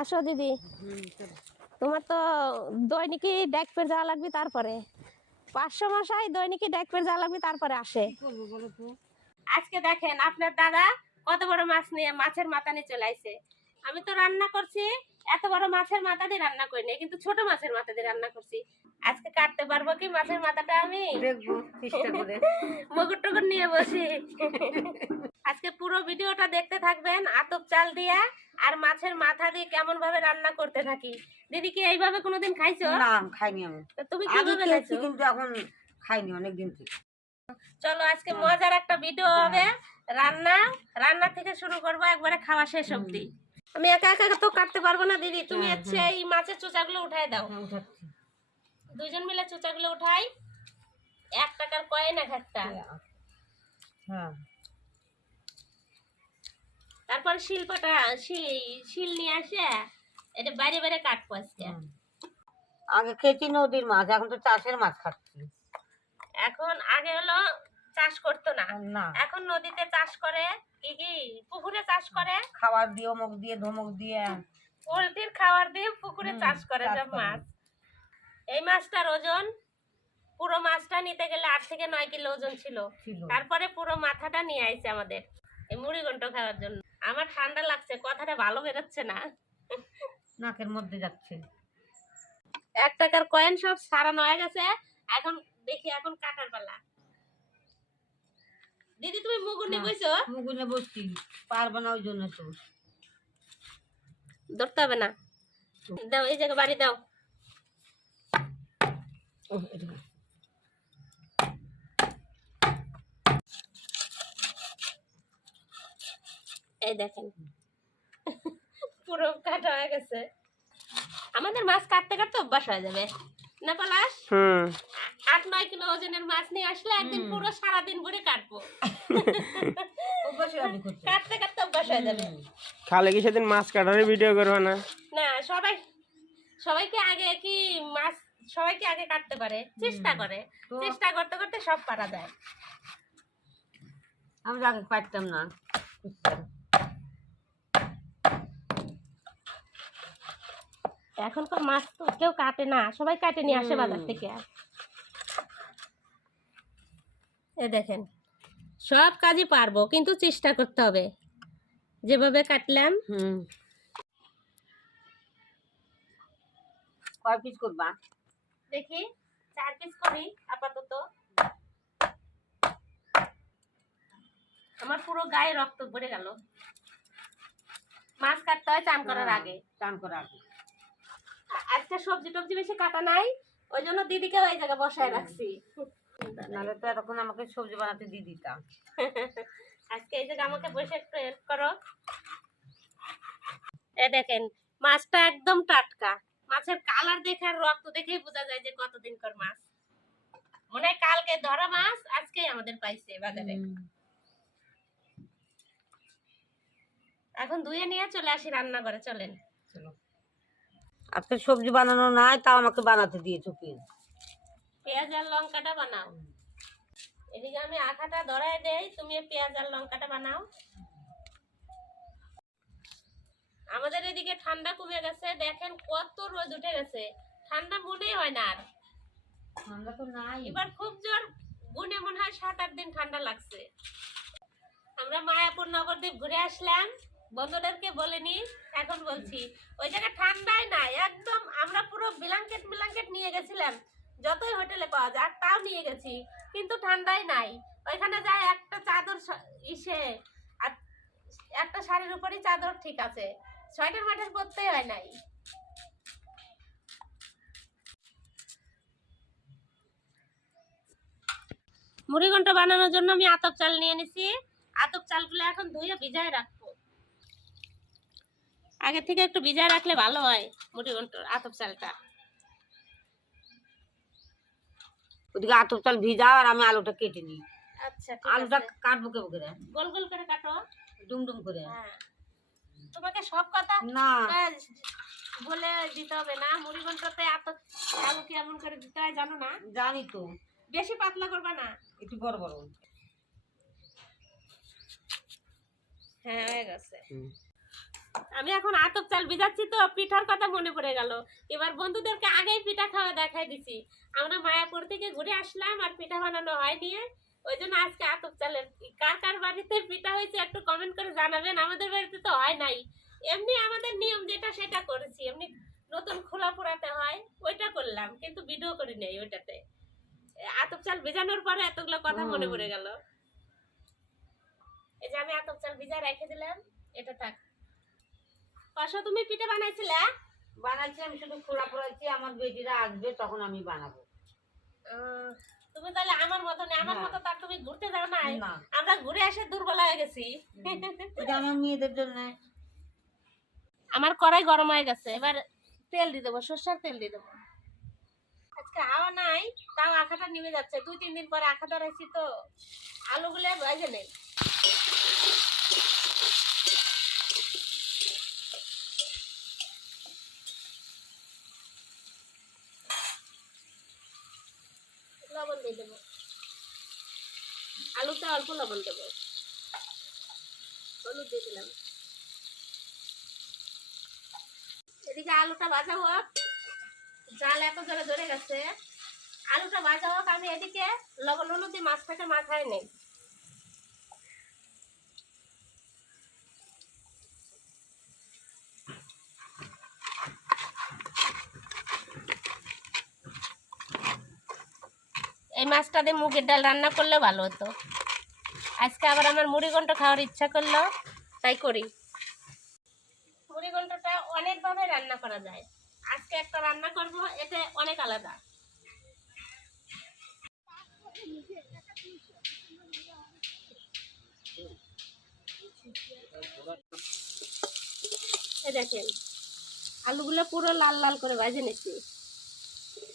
আসো দিদি, তোমার তো দৈনিকই ডাকপের যাওয়া লাগবে, তারপরে 500 মশাই দৈনিকই ডাকপের যাওয়া লাগবে, তারপরে আসে। আজকে দেখেন আপনার দাদা কত বড় মাছ নিয়ে, মাছের মাথা নিয়ে চলে আইছে। আমি তো রান্না করছি, এত বড় মাছের মাথা দিয়ে রান্না করি না, কিন্তু ছোট মাছের মাথা দিয়ে রান্না করছি। আজকে কাটতে পারবো কি মাছের মাথাটা? আমি দেখবো চেষ্টা করে, মগুর টুকুর নিয়ে বসি। আজকে পুরো ভিডিওটা দেখতে থাকবেন, আতপ চাল দিয়া আর মাছের মাথা দিয়ে কেমন ভাবে রান্না করতে থাকি। দিদি কি এইভাবে কোনোদিন খাইছো? না, খাইনি আমি। তুমি কিভাবে খাইছো? কিন্তু এখন খাইনি অনেক দিন থেকে। চলো আজকে মজার একটা ভিডিও হবে, রান্না থেকে শুরু করবো একবারে খাওয়া শেষ অবধি। আমি একা একা তো কাটতে পারবো না দিদি, তুমি হচ্ছে এই মাছের চোচাগুলো উঠাই দাও। দুইজন মিলে চোচাগুলো উঠাই। 1 টাকার কয়েন এক একটা। তারপর শিল নিয়ে আসে এটা বাইরে বাইরে কাটবো আজকে। আগে খেয়েছি নদীর মাছ, এখন তো চাষের মাছ খাচ্ছি। এখন আগে হলো চাষ করতো না, এখন নদীতে চাষ করে, কি পুকুরে চাষ করে, খাবার দিয়ে অমুক দিয়ে ধমক দিয়ে, পোল্ট্রির খাবার দিয়ে পুকুরে চাষ করে সব মাছ। এই মাছটার ওজন, পুরো মাছটা নিতে গেলে 8 থেকে 9 কিলো ওজন ছিল। তারপরে পুরো মাথাটা নিয়ে আইছে আমাদের এই মুড়ি ঘন্ট খাওয়ার জন্য। আমার ঠান্ডা লাগছে, কথাটা ভালো বেরোচ্ছে না, নাকের মধ্যে যাচ্ছে। 1 টাকার কয়েন সব সারানো হয়ে গেছে, এখন দেখি এখন কাটার পালা। দিদি তুমি মুগুনি কইছো? মুগুনে বসছি, পারবো না ওই জন্য তো। ধরতে হবে না, দাও এই জায়গা বাড়ি দাও। এই দেখেন পুরো কাটা হয়ে গেছে। আমাদের মাছ কাটতে কাটতে অভ্যাস হয়ে যাবে না পলাশ? 8-9 কিলো ওজনের মাছ নিয়ে আসলে একদিন পুরো সারাদিন ভরে কাটবো। কাটতে কাটতে অভ্যাস হয়ে যাবে। খালে কি সেদিন মাছ কাটার ভিডিও করবো না? না, সবাইকে আগে কাটতে পারে, চেষ্টা করতে করতে সব পারা যায়। আমি আগে পারতাম না। এখনকার মাছ তো কেউ কাটে না, সবাই কাটে নিয়ে আসে বাজার থেকে। এ দেখেন সব কাজই পারবো, কিন্তু চেষ্টা করতে হবে। যেভাবে কাটলাম। কয় পিস করবা? দেখি 4 পিস করি আপাতত। আমার পুরো গায়ে রক্ত পড়ে গেল। মাছ কাটতে হয় চান করার আগে। আজকে সবজি টবজি বেশি কাটা নাই, ওই জন্য দিদিকে ওই জায়গায় বসায় রাখছি। নাহলে তো এতক্ষণ আমাকে সবজি বানাতে দিয়ে দিতাম। আজকে এই জায়গায় আমাকে বসে একটু হেল্প করো। এই দেখেন মাছটা একদম টাটকা, মাছের কালার দেখে আর রক্ত দেখেই বোঝা যায় যে কতদিনকার মাছ। মনে হয় কালকে ধরা মাছ আজকেই আমাদের পাইছে বাজারে। এখন ধুয়ে নিয়ে চলে আসি রান্না করে, চলেন। আজকে সবজি বানানো নাই, তাও আমাকে বানাতে দিয়েছো প্লিজ। পেঁয়াজ আর লঙ্কাটা বানাও। এদিকে আমি আখাটা ধরায় দেই, তুমি পেঁয়াজ আর লঙ্কাটা বানাও। আমাদের এদিকে ঠান্ডা কমে গেছে, দেখেন কত রোদ উঠে গেছে, ঠান্ডা মনেই হয় না আর। ঠান্ডা তো নাই, এবার খুব জোর গুনে মনে হয় 7-8 দিন ঠান্ডা লাগছে। আমরা মায়াপুর নবদ্বীপ ঘুরে আসলাম, বন্ধুদেরকে বলিনি, এখন বলছি ওই জায়গায় ঠান্ডাই নাই একদম। আমরা পুরো ব্ল্যাঙ্কেট নিয়ে গেছিলাম, যতই হোটেলে পাওয়া যায় তাও নিয়ে গেছি, কিন্তু ঠান্ডাই নাই। ওইখানে যায় একটা চাদর আর একটা শাড়ির উপরই চাদর ঠিক আছে, সোয়েটার মাটার পরতেই হয় নাই। মুড়ি ঘন্ট বানানোর জন্য আমি আতপ চাল নিয়ে নিছি। আতপ চালগুলো এখন ধুয়ে ভিজায় রাখবো। আগে থেকে একটু ভিজায় রাখলে ভালো হয় মুড়ি ঘন্ট আতপ চালটা। ওদিকে আতপ চাল ভিজাও আর আমি আলুটা কেটে নিই। আচ্ছা, আলুটা কাটবো কেমন করে? গোল গোল করে কাটো, ডুমডুম করে। হ্যাঁ, তোমাকে সব কথা না বলে দিতে হবে না। মুড়ি ঘন্টতে আলু কেমন করে দিতে হয় জানো না? জানি তো। বেশি পাতলা করবা না, একটু বড় বড়। হ্যাঁ হয়ে গেছে। আমি এখন আতপ চাল ভিজাচ্ছি তো পিঠার কথা মনে পড়ে গেল। এবার বন্ধুদেরকে আগেই পিঠা খাওয়া দেখাই দিছি। আমরা মায়াপুর থেকে ঘুরে আসলাম আর পিঠা বানানো হয়নি, ওই জন্য আজকে আতপ চালের। কার কার বাড়িতে পিঠা হয়েছে একটু কমেন্ট করে জানাবেন। আমাদের বাড়িতে তো হয় নাই, এমনি আমাদের নিয়ম যেটা সেটা করেছি। এমনি নতুন খোলা পোড়াতে হয় ওইটা করলাম, কিন্তু ভিডিও করি নাই ওইটাতে। আতপ চাল ভেজানোর পরে এতগুলো কথা মনে পড়ে গেল। এই যে আমি আতপ চাল ভিজা রেখে দিলাম, এটা থাক। পাশা তুমি পিঠা বানাইছিলে? বানাইছি, আমি শুধু খোলা পড়াইছি, আমার বেটিরা আসবে তখন আমি বানাবো। তুমি তাহলে আমার মতো না, আমার হ্যাঁ। মতো তার তুমি ঘুরতে যাও নাই। না। আমরা ঘুরে এসে দুর্বল হয়ে গেছি। এটা আমার মেয়েদের জন্য। আমার কড়াই গরম হয়ে গেছে, এবার তেল দিয়ে দেবো, সর্ষের তেল দিয়ে দেবো। আজকে হাওয়া নাই, তাও আখাটা নেমে যাচ্ছে। 2-3 দিন পরে আখা ধরাইছি তো, আলুগুলো ভেজে নেই। লবণ দিয়ে দেবো, আলুতে অল্প লবণ দেবো, হলুদ দিয়ে দিলাম। এদিকে আলুটা ভাজা হোক, জাল এত জোরে ধরে গেছে। আলুটা ভাজা হোক, আমি এদিকে লবণ হলুদ দিয়ে মাছটাকে মাখায় নেই। এই মাছটা দিয়ে মুগের ডাল রান্না করলে ভালো হতো। আজকে আবার আমার মুড়ি ঘন্ট খাওয়ার ইচ্ছা করলো, তাই করি। মুড়ি ঘন্টটা অনেকভাবে রান্না করা যায়, আজকে একটা রান্না করব, এটা অনেক আলাদা। এই দেখেন আলুগুলো পুরো লাল লাল করে ভাজে নিচ্ছি,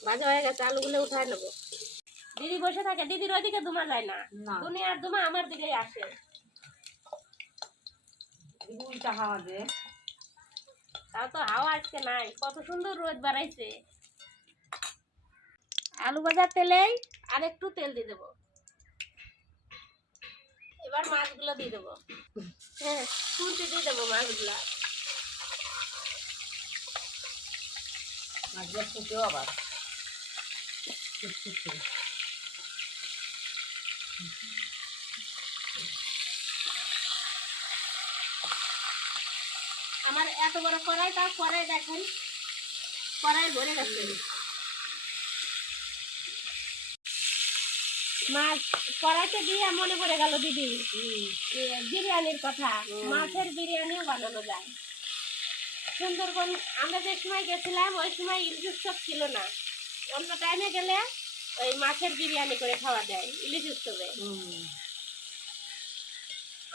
ভাজা হয়ে গেছে। আলুগুলো উঠায় নেবো। দিদি বসে থাকে, দিদির ওইদিকে দুমা যায় না, দুনিয়ার দুমা আমার দিকেই আসে। উল্টা হাওয়া দে। তাও তো হাওয়া আজকে নাই, কত সুন্দর রোদ বাড়াইছে। আলু ভাজার তেলেই আর একটু তেল দিয়ে দেবো। এবার মাছগুলো দিয়ে দেবো, হ্যাঁ শুনতে দিয়ে দেবো মাছগুলা। মাছগুলো ফুটেও আবার। আমার এত বড় কড়াই, তাও কড়াই দেখেন কড়াই ভরে গেছে। মাছ কড়াইতে দিয়ে মনে পড়ে গেল দিদি বিরিয়ানির কথা। মাছের বিরিয়ানিও বানানো যায়। সুন্দরবন আমরা যে সময় গেছিলাম ওই সময় ইলিশ উৎসব ছিল না, অন্য টাইমে গেলে ওই মাছের বিরিয়ানি করে খাওয়া দেয় ইলিশ উৎসবে।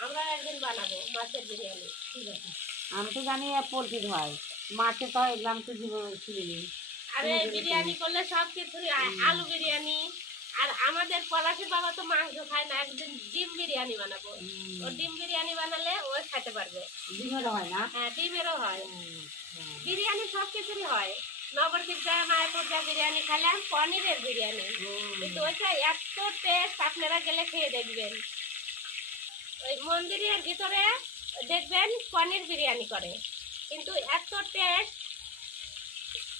আমরা একদিন বানাবো মাছের বিরিয়ানি। ঠিক আছে, আমি তো জানি পোলট্রির হয়, মাছে তো এগুলো আমি তো জীবনে শুনিনি। আরে বিরিয়ানি করলে সব কিছু, আলু বিরিয়ানি। আর আমাদের পলাশের বাবা তো মাংস খায় না, একদিন ডিম বিরিয়ানি বানাবো। ও ডিম বিরিয়ানি বানালে ও খেতে পারবে। ডিমেরও হয় না? হ্যাঁ ডিমেরও হয়, বিরিয়ানি সব কিছুরই হয়। নবদ্বীপ যায় মায়াপুর যা বিরিয়ানি খেলাম, পনিরের বিরিয়ানি, কিন্তু ওইটা এত টেস্ট, আপনারা গেলে খেয়ে দেখবেন। ওই মন্দিরের ভিতরে দেখবেন পনির বিরিয়ানি করে, কিন্তু এত টেস্ট,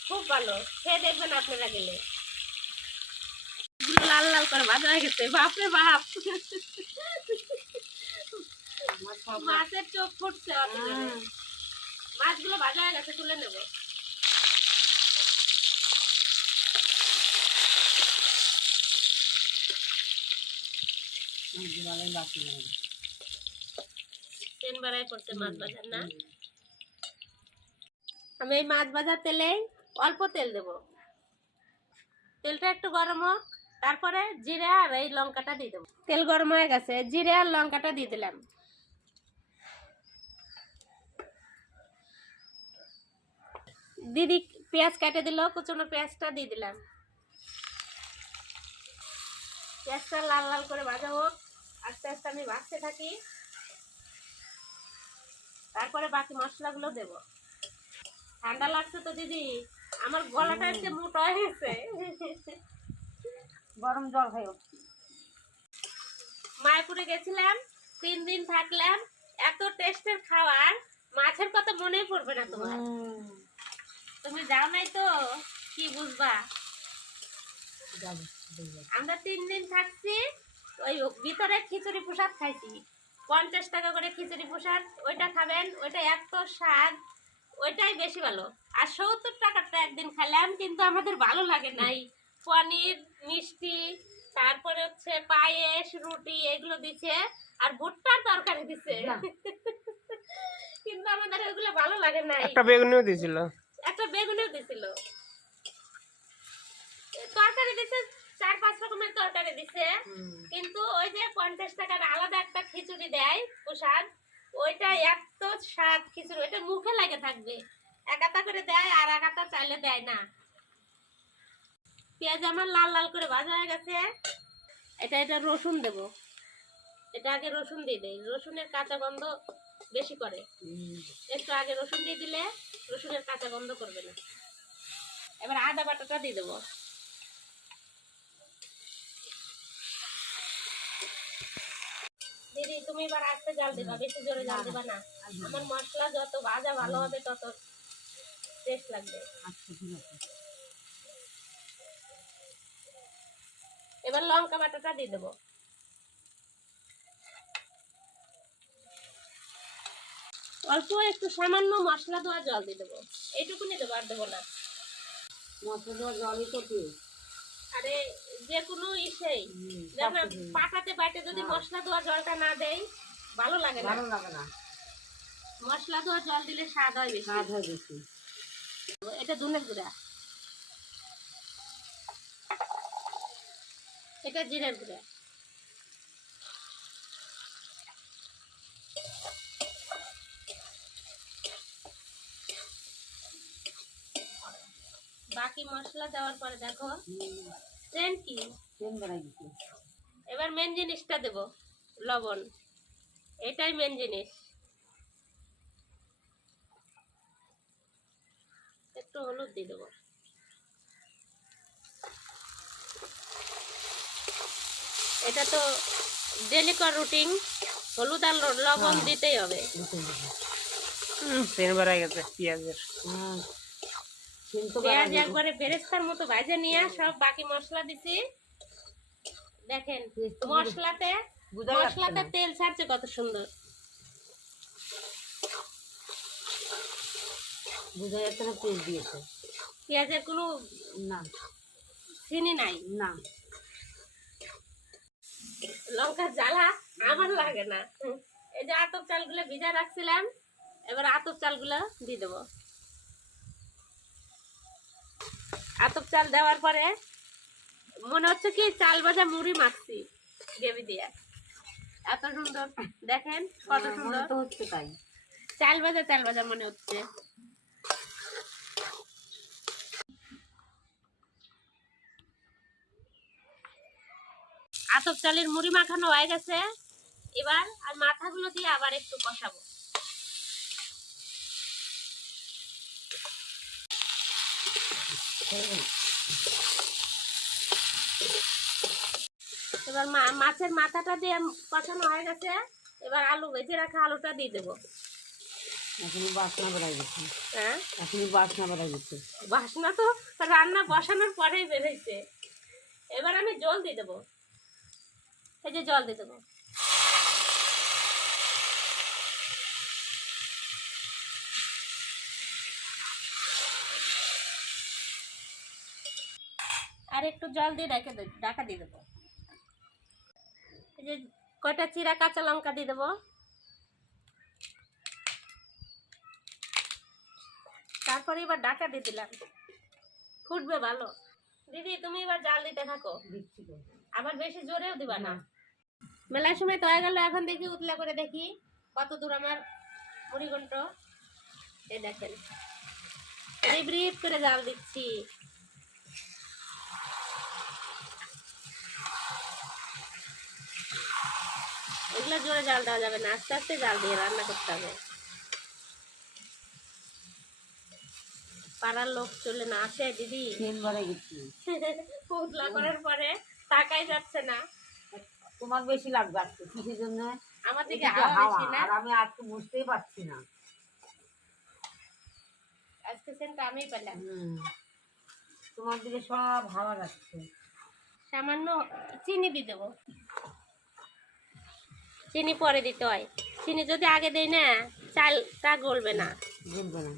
খুব ভালো, খেয়ে দেখবেন আপনারা গেলে। লাল লাল করে ভাজা হয়ে গেছে, বাপরে বাপ, মাছের চোখ ফুটছে। মাছগুলো ভাজা হয়ে গেছে, তুলে নেব। তেল বাড়াই করছে মাছ ভাজার না। আমি এই মাছ ভাজার তেলে অল্প তেল দেব, তেলটা একটু গরম হোক, তারপরে জিরে আর এই লঙ্কাটা দিয়ে দেবো। তেল গরম হয়ে গেছে, জিরে আর লঙ্কাটা দিয়ে দিলাম। দিদি পেঁয়াজ কেটে দিল, কুচনো পেঁয়াজটা দিয়ে দিলাম। পেঁয়াজটা লাল লাল করে ভাজা হোক, আস্তে আস্তে আমি ভাজতে থাকি, তারপরে বাকি মশলাগুলো দেব। ঠান্ডা লাগছে তো দিদি, আমার গলাটা একটু মোটা হয়ে গেছে। গরম জল খাইও। মায়াপুরে গেছিলাম, 3 দিন থাকলাম, এত টেস্টের খাবার মাছের কথা মনেই পড়বে না তোমার, তুমি যাও নাই তো কি বুঝবা। আমরা 3 দিন থাকছি, ওই ভিতরে খিচুড়ি প্রসাদ খাইছি, 50 টাকা করে খিচুড়ি প্রসাদ। ওইটা খাবেন, ওইটা এত স্বাদ, ওইটাই বেশি ভালো। আর 70 টাকারটা একদিন খেলাম, কিন্তু আমাদের ভালো লাগে নাই। পনির, মিষ্টি, তারপরে হচ্ছে পায়েস, রুটি এগুলো দিছে, আর ভুট্টার তরকারি দিছে, কিন্তু আমাদের ওইগুলো ভালো লাগে নাই। একটা বেগুনিও দিছিল, একটা বেগুনিও দিছিল, তরকারি দিছে, 4-5 রকমের তরকারি দিছে, কিন্তু ওই যে 50 টাকার আলাদা একটা খিচুড়ি দেয় প্রসাদ, ওইটা এত স্বাদ খিচুড়ি, ওইটা মুখে লাগে থাকবে। একাটা করে দেয় আর একাটা চাইলে দেয় না। পেঁয়াজ আমার লাল লাল করে ভাজা হয়ে গেছে। এটা রসুন দেব, এটা আগে রসুন দিয়ে দেয়, রসুনের কাঁচা গন্ধ বেশি করে। একটু আগে রসুন দিয়ে দিলে রসুনের কাঁচা গন্ধ করবে না। এবার আদা বাটাটা দিয়ে দেবো। দিদি তুমি এবার আস্তে জাল দিবা, বেশি জোরে জাল দিবা না। আমার মশলা যত ভাজা ভালো হবে তত টেস্ট লাগবে। এবার লঙ্কা বাটাটা দিয়ে দেবো। অল্প একটু সামান্য মশলা দেওয়া জল দিয়ে দেবো, এইটুকুনি দেবো, আর দেবো না। মশলা দেওয়া জলই তো কি, আরে যে কোনো ইসেই যেমন পাকাতে পাটে যদি মশলা দেওয়া জলটা না দেই ভালো লাগে না। ভালো লাগে না, মশলা দেওয়া জল দিলে স্বাদ হয় বেশি। স্বাদ হয় বেশি। এটা ধনের গুঁড়া, এটা জিরের গুঁড়া, বাকি মশলা দেওয়ার পরে দেখো সেন্ট কি সেন্ট বেড়াই দিচ্ছে। এবার মেন জিনিসটা দেব, লবণ। এটাই মেন জিনিস। একটু হলুদ দিয়ে দেবো। এটা তো ডেলি কর রুটিন, হলুদ আর লবণ দিতেই হবে। সেন বেড়ে গেছে পেঁয়াজের। পেঁয়াজ একবারে বেরেস্তার মতো ভাজে নিয়ে সব বাকি মশলা দিছি। দেখেন মশলাতে তেল ছাড়ছে কত সুন্দর, বুঝা যাচ্ছে না তেল দিয়েছে। পেঁয়াজের কোনো না চিনি নাই, না, লঙ্কার জ্বালা আমার লাগে না। এই যে আতপ চালগুলো ভিজা রাখছিলাম, এবার আতপ চালগুলো দিয়ে দেবো। আতপ চাল দেওয়ার পরে মনে হচ্ছে কি চাল ভাজা মুড়ি মাখছি গ্রেভি দিয়ে, এত সুন্দর। দেখেন কত সুন্দর তো হচ্ছে তাই, চাল ভাজা মনে হচ্ছে। আতপ চালের মুড়ি মাখানো হয়ে গেছে। এবার আর মাথাগুলো দিয়ে আবার একটু কষাবো। এবার মাছের মাথাটা দিয়ে কষানো হয়ে গেছে। এবার আলু ভেজে রাখা আলুটা দিয়ে দেবো। এখনই বাসনা বেড়াই গেছে। হ্যাঁ এখনই বাসনা বেড়াই গেছে। বাসনা তো রান্না বসানোর পরেই বেরোইছে। এবার আমি জল দিয়ে দেবো, এই যে জল দিয়ে দেবো। আর একটু জল দিয়ে ঢাকা দিয়ে দেবো। এই যে কয়টা চিরা কাঁচা লঙ্কা দিয়ে দেবো। তারপরে এবার ঢাকা দিয়ে দিলাম, ফুটবে ভালো। দিদি তুমি এবার জাল দিতে থাকো, আবার বেশি জোরেও দিবা না। মেলার সময় তো হয়ে গেল, এখন দেখি উতলা করে দেখি কত দূর আমার মুড়িঘণ্ট। এই দেখেন রিপ করে জাল দিচ্ছি। এগুলো জোরে জাল দেওয়া যাবে না, আস্তে আস্তে জাল দিয়ে রান্না করতে হবে। পাড়ার লোক চলে না আসে দিদি, উতলা করার পরে তাকাই যাচ্ছে না। তোমার বেশি লাগবে আজকে কিসের জন্য? আমার দিকে হাওয়া বেশি না, আর আমি আজকে বুঝতেই পারছি না। আজকে সেন্টটা আমিই পেলাম। তোমার দিকে সব হাওয়া যাচ্ছে। সামান্য চিনি দিয়ে দেবো, চিনি পরে দিতে হয়, চিনি যদি আগে দেই না চালটা গলবে না। বুঝবে না।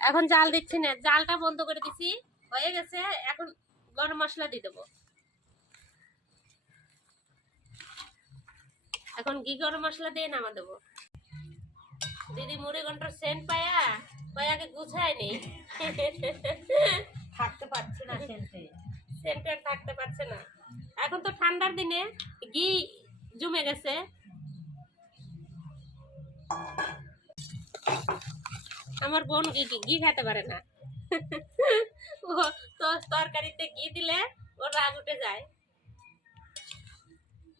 এখন জাল দিচ্ছি না, জালটা বন্ধ করে দিছি, হয়ে গেছে। এখন গরম মশলা দিয়ে দেবো। এখন ঘি গরম মশলা দিয়ে নামা দেবো। দিদি মুড়ি ঘন্টার সেন্ট পায়া পায়াকে গুছায় নেই, থাকতে পারছি না সেন্টে। সেন্ট আর থাকতে পারছে না। এখন তো ঠান্ডার দিনে ঘি জমে গেছে। আমার বোন ঘি খেতে পারে না। ও তো তরকারিতে ঘি দিলে ওর রাগ উঠে যায়।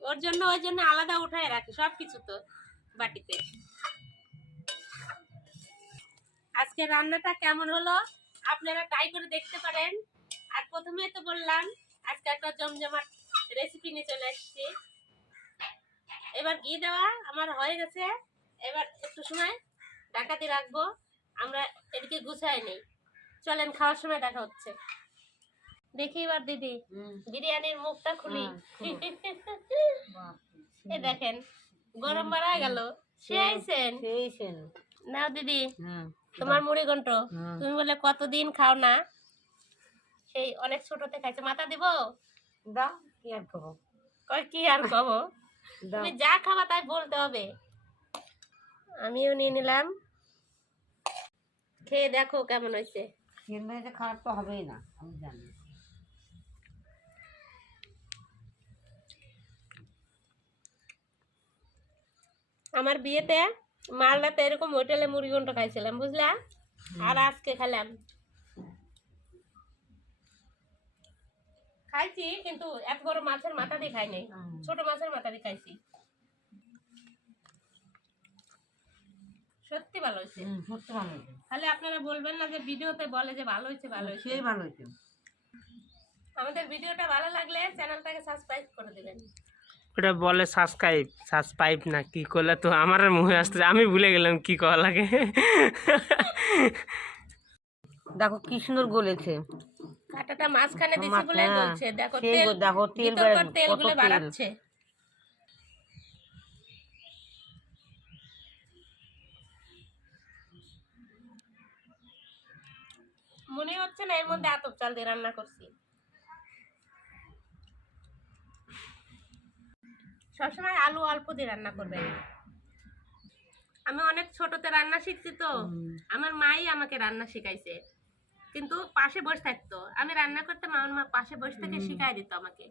ওই জন্য আলাদা উঠায় রাখি সবকিছু তো বাটিতে। আজকে রান্নাটা কেমন হলো আপনারা ট্রাই করে দেখতে পারেন। আর প্রথমে তো বললাম আজকে একটা জমজমাট রেসিপি নিয়ে চলে এসেছি। এবার ঘি দেওয়া আমার হয়ে গেছে। এবার একটু সময় ঢাকা দিয়ে রাখবো, আমরা এদিকে গুছাই নেই। চলেন খাওয়ার সময় দেখা হচ্ছে। দেখি এবার দিদি বিরিয়ানির মুখটা খুলি। এই দেখেন গরম বাড়া গেল, সেই সেন। নাও দিদি তোমার মুড়ি ঘন্ট। তুমি বলে কতদিন খাও না, সেই অনেক ছোটতে খাইছো। মাথা দিব? দাও, কি আর খাবো। কয় কি আর কব, তুমি যা খাবা তাই বলতে হবে। আমিও নিয়ে নিলাম, খেয়ে দেখো কেমন হয়েছে। কিন্তু খারাপ তো হবেই না, আমি জানি। আমার বিয়েতে মালদাতে এরকম হোটেলে মুড়ি ঘন্ট খাইছিলাম বুঝলা, আর আজকে খেলাম। খাইছি কিন্তু এত বড় মাছের মাথা দিয়ে খাই নাই, ছোট মাছের মাথা দিয়ে খাইছি। সত্যি ভালো হয়েছে, সত্যি ভালো হয়েছে। তাহলে আপনারা বলবেন না যে ভিডিওতে বলে যে ভালো হয়েছে ভালো হয়েছে। সেই ভালো হয়েছে। আমাদের ভিডিওটা ভালো লাগলে চ্যানেলটাকে সাবস্ক্রাইব করে দিবেন। ওটা বলে সাবস্ক্রাইব না কি করলে তো আমার আর মুখে আসছে, আমি ভুলে গেলাম কি করা লাগে। দেখো কি সুন্দর গলেছে। কাঁটাটা মাঝখানে দিছি বলে গলছে। দেখো সেই তেল, দেখো তেল ভিতরকার তেলগুলো কত তেল। বাড়াচ্ছে। মনে হচ্ছে না এর মধ্যে আতপ চাল দিয়ে রান্না করছি। সবসময় আলু অল্প দিয়ে রান্না করবেন। আমি অনেক ছোটতে রান্না শিখছি তো, আমার মাই আমাকে রান্না শিখাইছে, কিন্তু পাশে বসে থাকতো। আমি রান্না করতে আমার মা পাশে বসে থেকে শিখাই দিত আমাকে।